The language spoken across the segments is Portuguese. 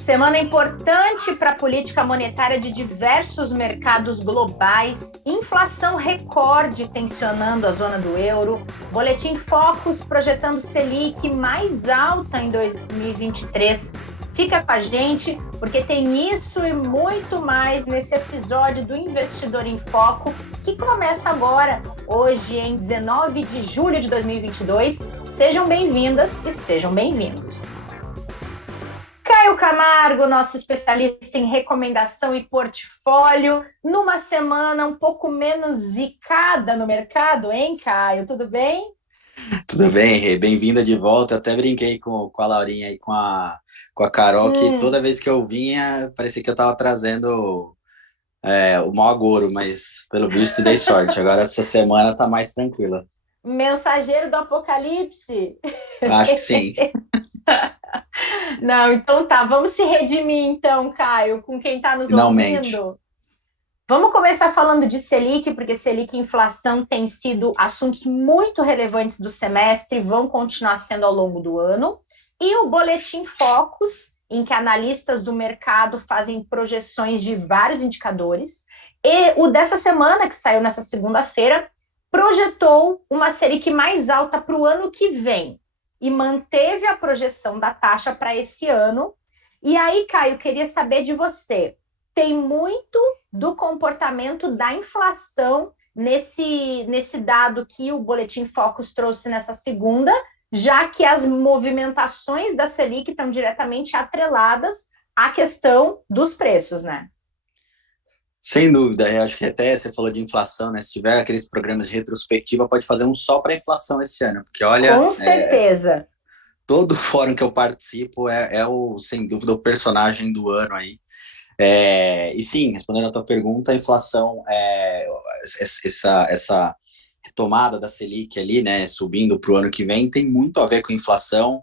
Semana importante para a política monetária de diversos mercados globais, inflação recorde tensionando a zona do euro, Boletim Focus projetando Selic mais alta em 2023. Fica com a gente, porque tem isso e muito mais nesse episódio do Investidor em Foco, que começa agora, hoje em 19 de julho de 2022. Sejam bem-vindas e sejam bem-vindos. Caio Camargo, nosso especialista em recomendação e portfólio, numa semana um pouco menos zicada no mercado, hein, Caio? Tudo bem? Tudo bem, Rê? Bem-vinda de volta. Eu até brinquei com a Laurinha e com a Carol, que toda vez que eu vinha, parecia que eu estava trazendo o mau agouro, mas pelo visto dei sorte. Agora essa semana tá mais tranquila. Mensageiro do Apocalipse? Acho que sim. Não, então tá, vamos se redimir então, Caio, com quem está nos Finalmente. ouvindo. Vamos começar falando de Selic, porque Selic e inflação têm sido assuntos muito relevantes do semestre, vão continuar sendo ao longo do ano. E o Boletim Focus, em que analistas do mercado fazem projeções de vários indicadores. E o dessa semana, que saiu nessa segunda-feira, projetou uma Selic mais alta para o ano que vem e manteve a projeção da taxa para esse ano. E aí, Caio, queria saber de você. Tem muito do comportamento da inflação nesse dado que o Boletim Focus trouxe nessa segunda, já que as movimentações da Selic estão diretamente atreladas à questão dos preços, né? Sem dúvida, eu acho que até você falou de inflação, né? Se tiver aqueles programas de retrospectiva, pode fazer um só para inflação esse ano, porque olha, Com certeza. todo fórum que eu participo sem dúvida, o personagem do ano aí. E sim, respondendo a tua pergunta, a inflação, essa retomada da Selic ali, né, subindo para o ano que vem, tem muito a ver com a inflação,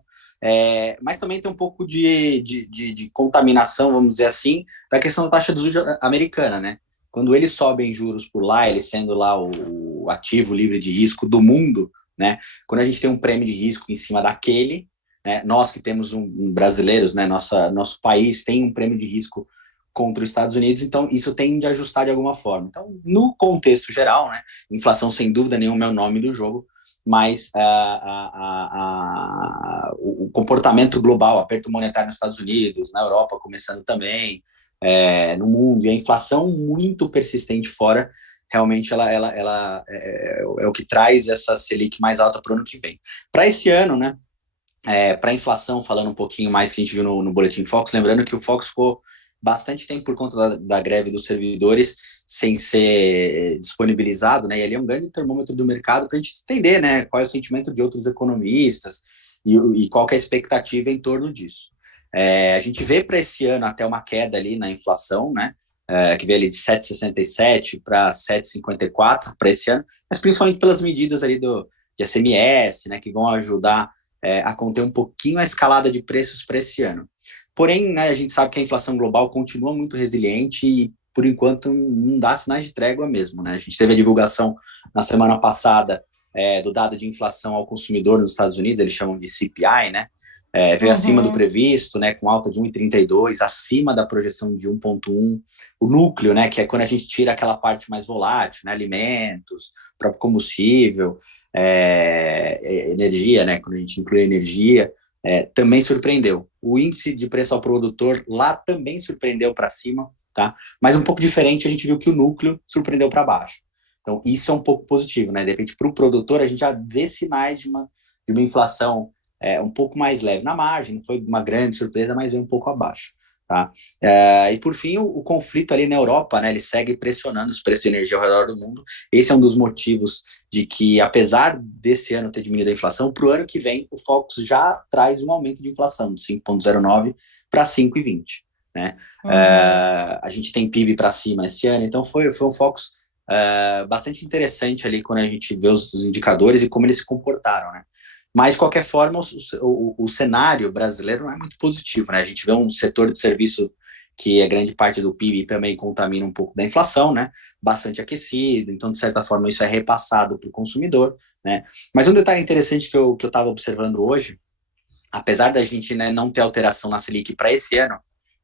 mas também tem um pouco de contaminação, vamos dizer assim, da questão da taxa de juros americana, né? Quando eles sobem juros por lá, eles sendo lá o ativo livre de risco do mundo, né? Quando a gente tem um prêmio de risco em cima daquele, né, nós que temos brasileiros, né, nosso país tem um prêmio de risco contra os Estados Unidos, então isso tem de ajustar de alguma forma. Então, no contexto geral, né, inflação sem dúvida nenhuma é o nome do jogo, mas o comportamento global, aperto monetário nos Estados Unidos, na Europa começando também, no mundo, e a inflação muito persistente fora, realmente ela é o que traz essa Selic mais alta para o ano que vem. Para esse ano, né, para a inflação, falando um pouquinho mais que a gente viu no Boletim Focus, lembrando que o Focus ficou bastante tempo por conta da greve dos servidores sem ser disponibilizado, né? E ali é um grande termômetro do mercado para a gente entender, né, qual é o sentimento de outros economistas e qual que é a expectativa em torno disso. A gente vê para esse ano até uma queda ali na inflação, né? Que veio ali de 7,67 para 7,54 para esse ano, mas principalmente pelas medidas ali de ICMS, né, que vão ajudar a conter um pouquinho a escalada de preços para esse ano. Porém, né, a gente sabe que a inflação global continua muito resiliente e, por enquanto, não dá sinais de trégua mesmo, né? A gente teve a divulgação na semana passada do dado de inflação ao consumidor nos Estados Unidos, eles chamam de CPI, né? Veio acima do previsto, né, com alta de 1,32, acima da projeção de 1,1. O núcleo, né, que é quando a gente tira aquela parte mais volátil, né, alimentos, próprio combustível, energia, né, quando a gente inclui energia, também surpreendeu. O índice de preço ao produtor lá também surpreendeu para cima, tá? Mas um pouco diferente, a gente viu que o núcleo surpreendeu para baixo. Então, isso é um pouco positivo, né? De repente, para o produtor, a gente já vê sinais de uma inflação um pouco mais leve na margem, não foi uma grande surpresa, mas veio um pouco abaixo. Tá? E por fim, o conflito ali na Europa, né, ele segue pressionando os preços de energia ao redor do mundo. Esse é um dos motivos de que, apesar desse ano ter diminuído a inflação, para o ano que vem o Focus já traz um aumento de inflação de 5,09 para 5,20. Né? A gente tem PIB para cima esse ano, então foi um Focus bastante interessante ali quando a gente vê os indicadores e como eles se comportaram, né? Mas, de qualquer forma, o cenário brasileiro não é muito positivo, né? A gente vê um setor de serviço que é grande parte do PIB e também contamina um pouco da inflação, né? Bastante aquecido, então, de certa forma, isso é repassado para o consumidor, né? Mas um detalhe interessante que eu estava observando hoje, apesar da gente, né, não ter alteração na Selic para esse ano,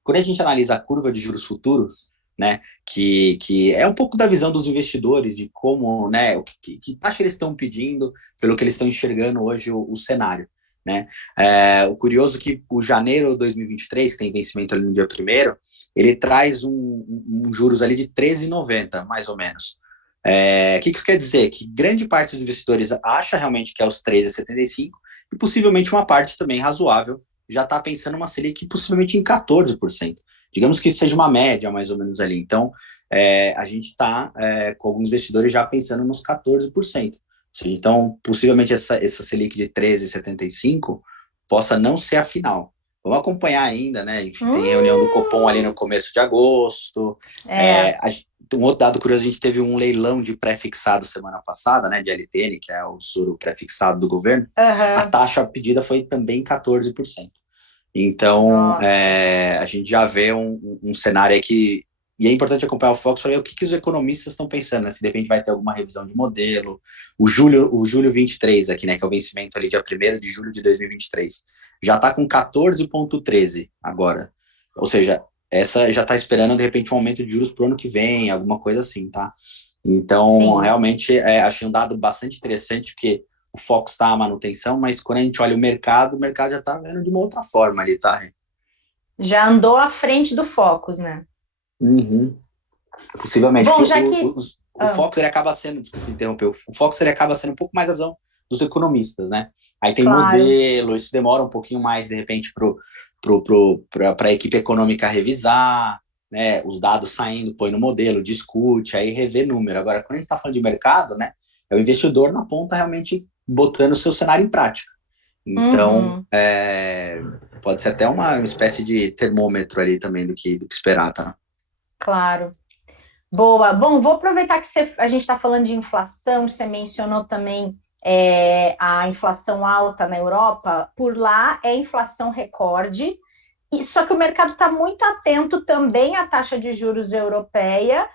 quando a gente analisa a curva de juros futuros, né, que é um pouco da visão dos investidores, de como, né, que taxa eles estão pedindo, pelo que eles estão enxergando hoje o cenário, né. O curioso é que o janeiro de 2023, que tem vencimento ali no dia 1º, ele traz um juros ali de 13,90, mais ou menos. Que isso quer dizer? Que grande parte dos investidores acha realmente que é os 13,75 e possivelmente uma parte também razoável já está pensando uma Selic possivelmente em 14%. Digamos que seja uma média mais ou menos ali. Então, a gente está com alguns investidores já pensando nos 14%. Então, possivelmente essa Selic de 13,75 possa não ser a final. Vamos acompanhar ainda, né? Enfim, tem reunião do Copom ali no começo de agosto. Um outro dado curioso, a gente teve um leilão de pré-fixado semana passada, né, de LTN, que é o tesouro pré-fixado do governo. A taxa pedida foi também 14%. Então, a gente já vê um cenário aí que... E é importante acompanhar o Focus para ver o que os economistas estão pensando, né? Se de repente vai ter alguma revisão de modelo. O julho 23 aqui, né, que é o vencimento ali, dia 1º de julho de 2023, já está com 14,13 agora. Ou seja, essa já está esperando, de repente, um aumento de juros para o ano que vem, alguma coisa assim, tá? Então, sim, realmente, achei um dado bastante interessante, porque o foco está à manutenção, mas quando a gente olha o mercado já está vendo de uma outra forma ali, tá? Já andou à frente do Focus, né? Uhum. Possivelmente. Bom, já que... O Focus, ele acaba sendo, desculpa interromper, o Focus, ele acaba sendo um pouco mais a visão dos economistas, né? Aí tem modelo, isso demora um pouquinho mais, de repente, para a equipe econômica revisar, né? Os dados saindo, põe no modelo, discute, aí revê número. Agora, quando a gente está falando de mercado, né? É o investidor na ponta realmente botando o seu cenário em prática. Então, pode ser até uma espécie de termômetro ali também do que esperar, tá? Claro. Boa. Bom, vou aproveitar que a gente está falando de inflação, você mencionou também a inflação alta na Europa. Por lá é inflação recorde, só que o mercado está muito atento também à taxa de juros europeia,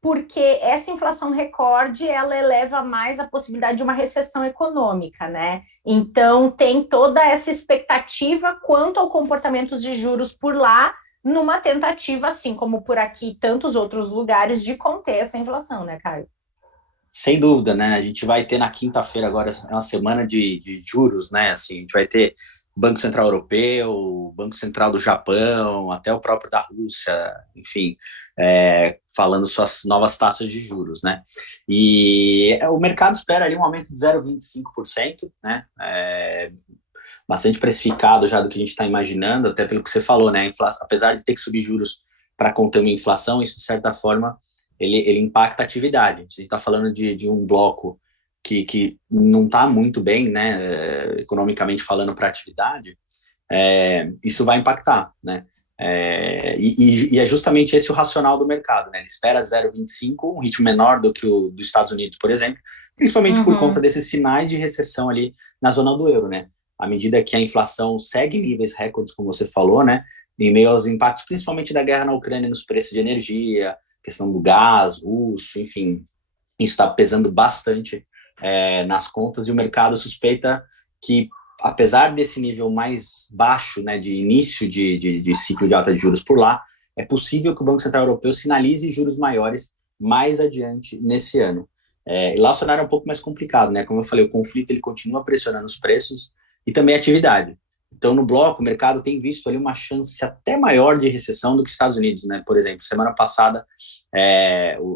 porque essa inflação recorde, ela eleva mais a possibilidade de uma recessão econômica, né? Então, tem toda essa expectativa quanto ao comportamento de juros por lá, numa tentativa, assim como por aqui, tantos outros lugares, de conter essa inflação, né, Caio? Sem dúvida, né? A gente vai ter na quinta-feira agora uma semana de juros, né? Assim, a gente vai ter Banco Central Europeu, Banco Central do Japão, até o próprio da Rússia, enfim, falando suas novas taxas de juros, né? E o mercado espera ali um aumento de 0,25%, né? Bastante precificado já do que a gente está imaginando, até pelo que você falou, né? A inflação, apesar de ter que subir juros para conter uma inflação, isso, de certa forma, ele impacta a atividade. A gente está falando de um bloco que não está muito bem, né, economicamente falando, para a atividade, isso vai impactar, né? E é justamente esse o racional do mercado, né? Ele espera 0,25, um ritmo menor do que o dos Estados Unidos, por exemplo, principalmente por conta desses sinais de recessão ali na zona do euro, né? À medida que a inflação segue níveis recordes, como você falou, né? Em meio aos impactos, principalmente da guerra na Ucrânia nos preços de energia, questão do gás russo, enfim, isso está pesando bastante nas contas, e o mercado suspeita que, apesar desse nível mais baixo, né, de início de ciclo de alta de juros por lá, é possível que o Banco Central Europeu sinalize juros maiores mais adiante nesse ano. Lá o cenário é um pouco mais complicado, né? Como eu falei, o conflito ele continua pressionando os preços e também a atividade. Então, no bloco, o mercado tem visto ali uma chance até maior de recessão do que os Estados Unidos, né? Por exemplo, semana passada,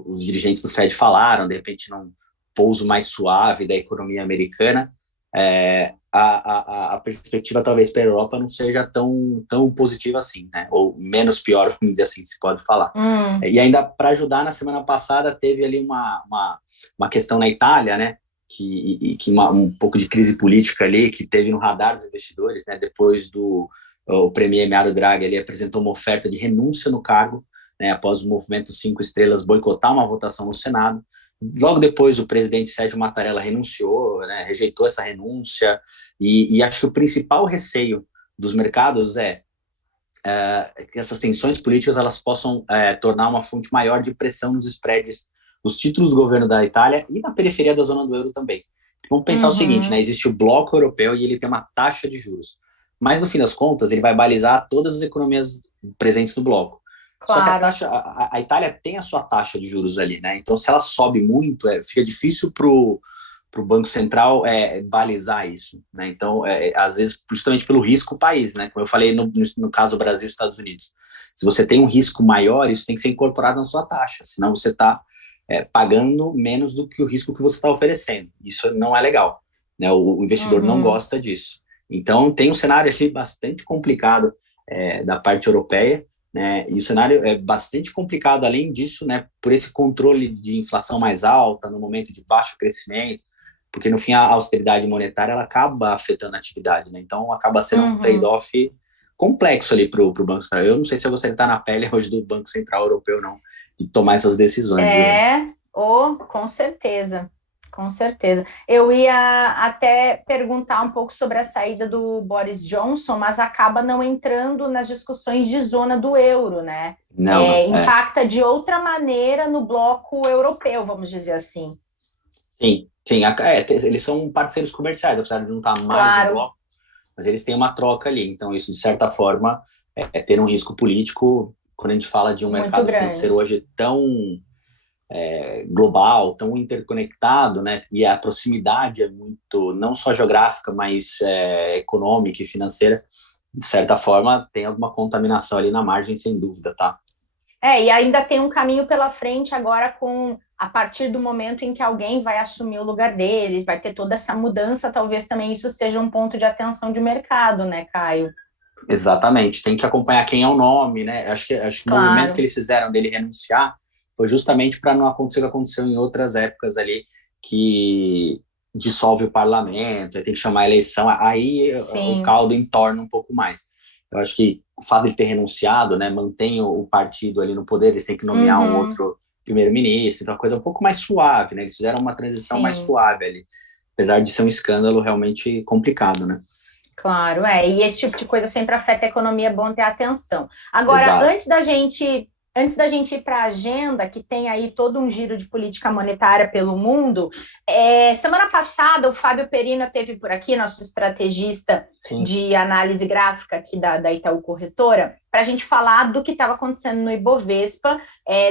os dirigentes do Fed falaram, de repente, num pouso mais suave da economia americana, a perspectiva talvez para a Europa não seja tão positiva assim, né? Ou menos pior, vamos dizer assim, se pode falar. E ainda para ajudar, na semana passada teve ali uma questão na Itália, né? Que um pouco de crise política ali, que teve no radar dos investidores, né? Depois o premier Mario Draghi ali apresentou uma oferta de renúncia no cargo, né? Após o movimento 5 Estrelas boicotar uma votação no Senado. Logo depois, o presidente Sérgio Mattarella renunciou, né? Rejeitou essa renúncia, e acho que o principal receio dos mercados que essas tensões políticas elas possam tornar uma fonte maior de pressão nos spreads dos títulos do governo da Itália e na periferia da zona do euro também. Vamos pensar o seguinte, né? Existe o bloco europeu e ele tem uma taxa de juros. mas no fim das contas ele vai balizar todas as economias presentes no bloco. Só que Claro. a Itália tem a sua taxa de juros ali, né? Então, se ela sobe muito, fica difícil para o Banco Central balizar isso, né? Então, às vezes, justamente pelo risco do país, né? Como eu falei no caso Brasil e Estados Unidos. Se você tem um risco maior, isso tem que ser incorporado na sua taxa, senão você está pagando menos do que o risco que você está oferecendo. Isso não é legal, né? O investidor não gosta disso. Então, tem um cenário assim, bastante complicado da parte europeia, né? E o cenário é bastante complicado, além disso, né, por esse controle de inflação mais alta, no momento de baixo crescimento, porque no fim a austeridade monetária ela acaba afetando a atividade, né? Então acaba sendo um trade-off complexo ali para o Banco Central. Eu não sei se eu gostaria de estar na pele hoje do Banco Central Europeu, não, de tomar essas decisões. Com certeza. Com certeza. Eu ia até perguntar um pouco sobre a saída do Boris Johnson, mas acaba não entrando nas discussões de zona do euro, né? Não. Impacta de outra maneira no bloco europeu, vamos dizer assim. Sim. Eles são parceiros comerciais, apesar de não estar mais no Claro. bloco, mas eles têm uma troca ali. Então, isso, de certa forma, ter um risco político quando a gente fala de um Muito mercado grande. financeiro hoje tão global, tão interconectado, né? E a proximidade é muito, não só geográfica, mas econômica e financeira, de certa forma, tem alguma contaminação ali na margem, sem dúvida, tá? E ainda tem um caminho pela frente agora a partir do momento em que alguém vai assumir o lugar dele, vai ter toda essa mudança, talvez também isso seja um ponto de atenção de mercado, né, Caio? Exatamente, tem que acompanhar quem é o nome, né? Acho que o movimento que eles fizeram dele renunciar foi justamente para não acontecer o que aconteceu em outras épocas ali, que dissolve o parlamento, aí tem que chamar a eleição, aí o caldo entorna um pouco mais. Eu acho que o fato de ele ter renunciado, né, mantém o partido ali no poder, eles têm que nomear um outro primeiro-ministro, então a coisa é um pouco mais suave, né? Eles fizeram uma transição mais suave ali, apesar de ser um escândalo realmente complicado, né? Claro, e esse tipo de coisa sempre afeta a economia, é bom ter atenção. Agora, antes da gente ir para a agenda, que tem aí todo um giro de política monetária pelo mundo, semana passada o Fábio Perina teve por aqui, nosso estrategista de análise gráfica aqui da Itaú Corretora, para a gente falar do que estava acontecendo no Ibovespa.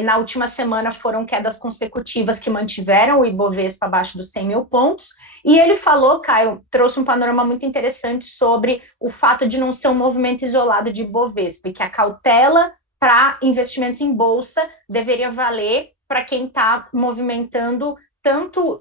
Na última semana foram quedas consecutivas que mantiveram o Ibovespa abaixo dos 100 mil pontos, e ele falou, Caio, trouxe um panorama muito interessante sobre o fato de não ser um movimento isolado de Ibovespa, e que a cautela para investimentos em bolsa deveria valer para quem está movimentando tanto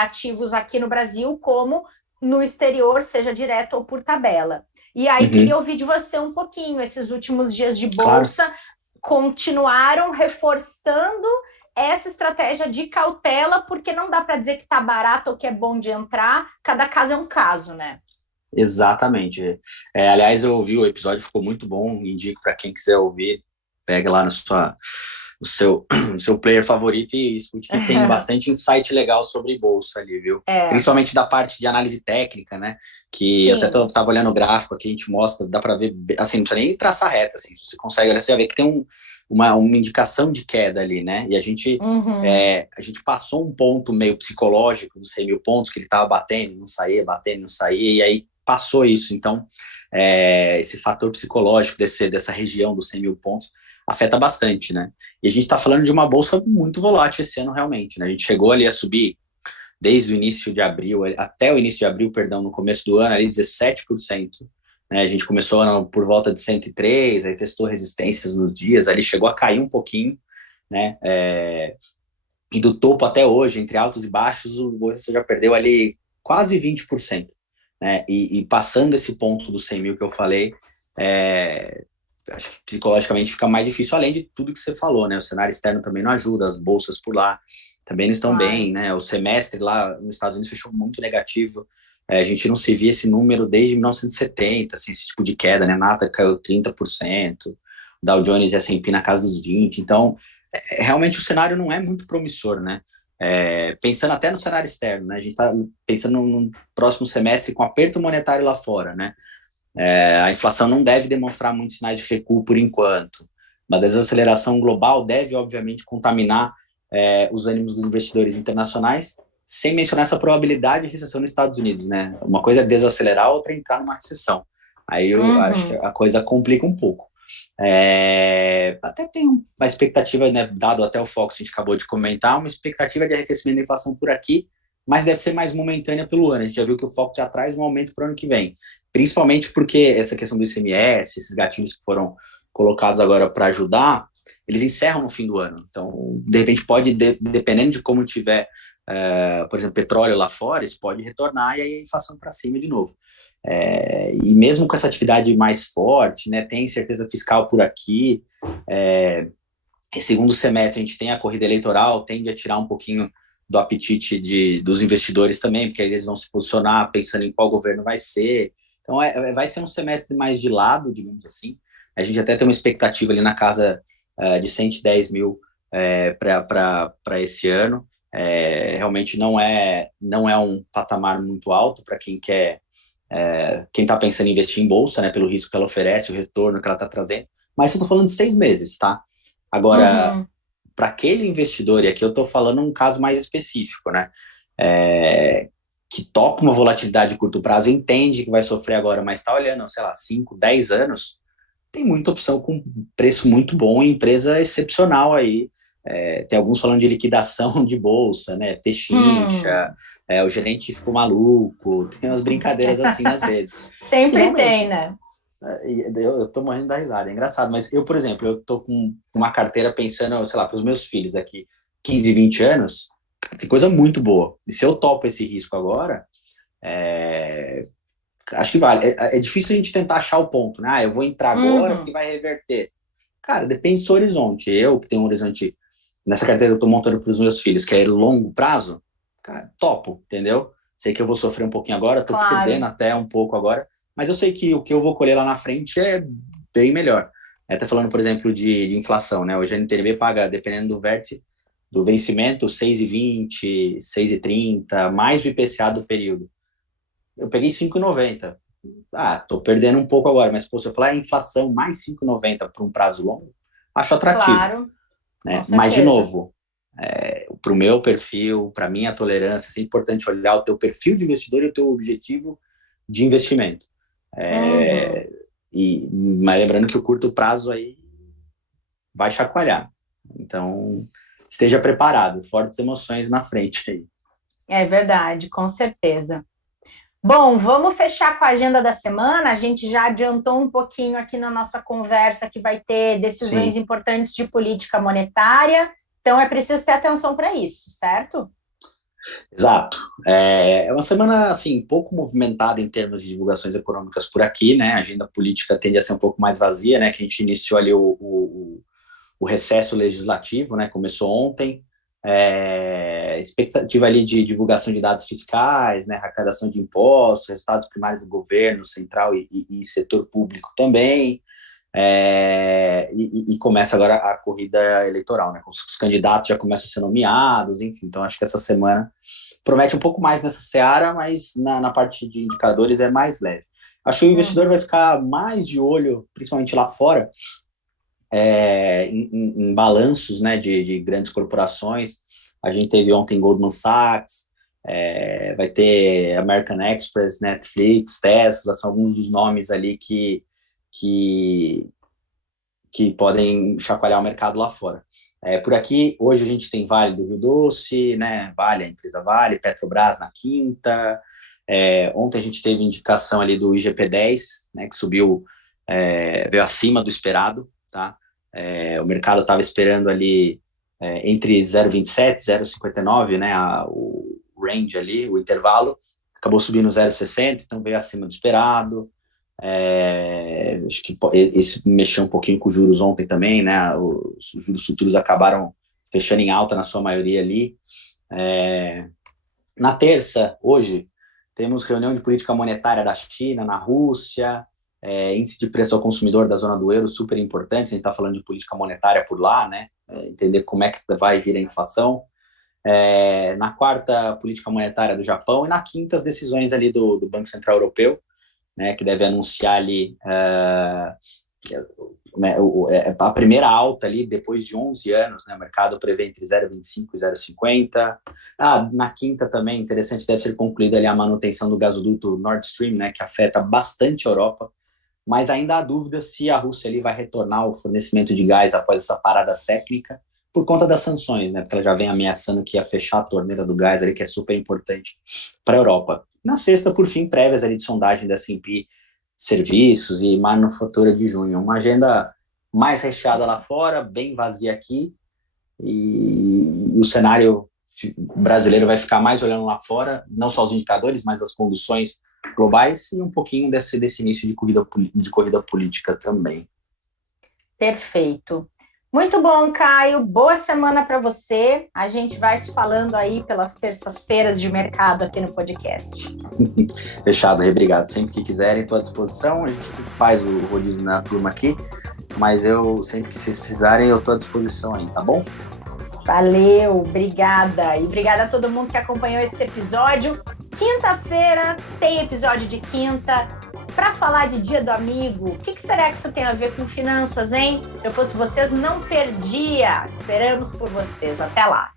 ativos aqui no Brasil como no exterior, seja direto ou por tabela. E aí queria ouvir de você um pouquinho, esses últimos dias de bolsa continuaram reforçando essa estratégia de cautela, porque não dá para dizer que está barato ou que é bom de entrar, cada caso é um caso, né? Exatamente. Aliás, eu ouvi o episódio, ficou muito bom, indico para quem quiser ouvir, pega lá no seu player favorito e escute, que tem bastante insight legal sobre bolsa ali, viu? Principalmente da parte de análise técnica, né? Que até eu estava olhando o gráfico aqui, a gente mostra, dá para ver, assim, não precisa nem traçar reta, assim, você consegue olhar, você vai ver que tem uma indicação de queda ali, né? E a gente passou um ponto meio psicológico, dos 100 mil pontos, que ele estava batendo, não saía, e aí passou isso. Então, esse fator psicológico dessa região dos 100 mil pontos afeta bastante, né? E a gente está falando de uma bolsa muito volátil esse ano, realmente, né? A gente chegou ali a subir desde o início de abril, até o início de abril, perdão, no começo do ano, ali 17%. Né? A gente começou por volta de 103, aí testou resistências nos dias, ali chegou a cair um pouquinho, né? E do topo até hoje, entre altos e baixos, você já perdeu ali quase 20%. Né? E passando esse ponto dos 100 mil que eu falei, acho que psicologicamente fica mais difícil, além de tudo que você falou, né? O cenário externo também não ajuda, as bolsas por lá também não estão bem, né? O semestre lá nos Estados Unidos fechou muito negativo. A gente não se via esse número desde 1970, assim, esse tipo de queda, né? Nasdaq caiu 30%, Dow Jones e S&P na casa dos 20%. Então, realmente o cenário não é muito promissor, né? Pensando até no cenário externo, né? A gente está pensando no próximo semestre com aperto monetário lá fora, né? A inflação não deve demonstrar muitos sinais de recuo por enquanto. Uma desaceleração global deve, obviamente, contaminar os ânimos dos investidores internacionais sem mencionar essa probabilidade de recessão nos Estados Unidos, né? Uma coisa é desacelerar, outra é entrar numa recessão. Aí eu acho que a coisa complica um pouco. Até tem uma expectativa, né, dado até o foco que a gente acabou de comentar, uma expectativa de arrefecimento da inflação por aqui, mas deve ser mais momentânea pelo ano. A gente já viu que o foco já traz um aumento para o ano que vem, principalmente porque essa questão do ICMS, esses gatilhos que foram colocados agora para ajudar, eles encerram no fim do ano. Então, de repente, pode, dependendo de como tiver, por exemplo, petróleo lá fora, isso pode retornar e aí a inflação para cima de novo. E mesmo com essa atividade mais forte, né, tem incerteza fiscal por aqui, em segundo semestre a gente tem a corrida eleitoral, tende a tirar um pouquinho do apetite dos investidores também, porque eles vão se posicionar pensando em qual governo vai ser. Então vai ser um semestre mais de lado, digamos assim. A gente até tem uma expectativa ali na casa de 110 mil para esse ano. Realmente não é um patamar muito alto para quem quer, quem está pensando em investir em bolsa, né, pelo risco que ela oferece, o retorno que ela está trazendo. Mas eu estou falando de 6 meses, tá? Agora, para aquele investidor, e aqui eu estou falando um caso mais específico, né, que topa uma volatilidade de curto prazo, entende que vai sofrer agora, mas está olhando, sei lá, 5, 10 anos, tem muita opção com preço muito bom e empresa excepcional aí. Tem alguns falando de liquidação de bolsa, né, pechincha, o gerente ficou maluco, tem umas brincadeiras assim nas redes. Sempre tem, né? Eu tô morrendo da risada, é engraçado, mas eu, por exemplo, eu tô com uma carteira pensando, sei lá, para os meus filhos daqui 15, 20 anos, tem coisa muito boa. E se eu topo esse risco agora, acho que vale. É difícil a gente tentar achar o ponto, né? Eu vou entrar agora porque vai reverter. Cara, depende do seu horizonte. Eu, que tenho um horizonte, nessa carteira eu tô montando para os meus filhos, que é longo prazo, cara, topo, entendeu? Sei que eu vou sofrer um pouquinho agora, tô perdendo até um pouco agora, mas eu sei que o que eu vou colher lá na frente é bem melhor. Tá falando, por exemplo, de inflação, né? Hoje a NTNB paga, dependendo do vértice, do vencimento, 6,20, 6,30, mais o IPCA do período. Eu peguei 5,90. Tô perdendo um pouco agora, mas se eu falar inflação mais 5,90 para um prazo longo, acho atrativo. Claro, né? Mas, de novo, para o meu perfil, para a minha tolerância, é importante olhar o teu perfil de investidor e o teu objetivo de investimento. Mas lembrando que o curto prazo aí vai chacoalhar. Então, esteja preparado, fortes emoções na frente aí. É verdade, com certeza. Bom, vamos fechar com a agenda da semana. A gente já adiantou um pouquinho aqui na nossa conversa que vai ter decisões importantes de política monetária. Então, é preciso ter atenção para isso, certo? Exato. É uma semana, assim, pouco movimentada em termos de divulgações econômicas por aqui, né? A agenda política tende a ser um pouco mais vazia, né? Que a gente iniciou ali o recesso legislativo, né? Começou ontem. Expectativa ali de divulgação de dados fiscais, né? Arrecadação de impostos, resultados primários do governo central e setor público também. E começa agora a corrida eleitoral, né? Os candidatos já começam a ser nomeados, enfim. Então, acho que essa semana promete um pouco mais nessa seara, mas na parte de indicadores é mais leve. Acho que o investidor vai ficar mais de olho, principalmente lá fora, em balanços, né, de grandes corporações. A gente teve ontem Goldman Sachs, vai ter American Express, Netflix, Tesla, são alguns dos nomes ali que podem chacoalhar o mercado lá fora. Por aqui, hoje a gente tem Vale do Rio Doce, né, Vale, a empresa Vale, Petrobras na quinta. Ontem a gente teve indicação ali do IGP-10, né, que subiu, veio acima do esperado, tá? O mercado estava esperando ali entre 0,27 e 0,59, né, o range ali, o intervalo, acabou subindo 0,60, então veio acima do esperado. Acho que esse mexeu um pouquinho com os juros ontem também, né? Os juros futuros acabaram fechando em alta na sua maioria ali. Na terça, hoje, temos reunião de política monetária da China, na Rússia, índice de preço ao consumidor da zona do euro, super importante, a gente está falando de política monetária por lá, né? Entender como é que vai vir a inflação. Na quarta, política monetária do Japão, e na quinta, as decisões ali do Banco Central Europeu, né, que deve anunciar ali né, a primeira alta ali, depois de 11 anos, né, o mercado prevê entre 0,25 e 0,50. Na quinta também, interessante, deve ser concluída ali a manutenção do gasoduto Nord Stream, né, que afeta bastante a Europa, mas ainda há dúvida se a Rússia ali vai retornar o fornecimento de gás após essa parada técnica, por conta das sanções, né, porque ela já vem ameaçando que ia fechar a torneira do gás ali, que é super importante para a Europa. Na sexta, por fim, prévias ali de sondagem da S&P Serviços e manufatura de junho. Uma agenda mais recheada lá fora, bem vazia aqui, e o cenário brasileiro vai ficar mais olhando lá fora, não só os indicadores, mas as condições globais e um pouquinho desse início de corrida política também. Perfeito. Muito bom, Caio. Boa semana para você. A gente vai se falando aí pelas terças-feiras de mercado aqui no podcast. Fechado, obrigado. Sempre que quiserem, estou à disposição. A gente faz o rodízio na turma aqui, mas sempre que vocês precisarem, eu estou à disposição aí, tá bom? Valeu, obrigada. E obrigada a todo mundo que acompanhou esse episódio. Quinta-feira tem episódio de quinta para falar de Dia do Amigo. O que será que isso tem a ver com finanças, hein? Se eu fosse vocês, não perdia. Esperamos por vocês. Até lá.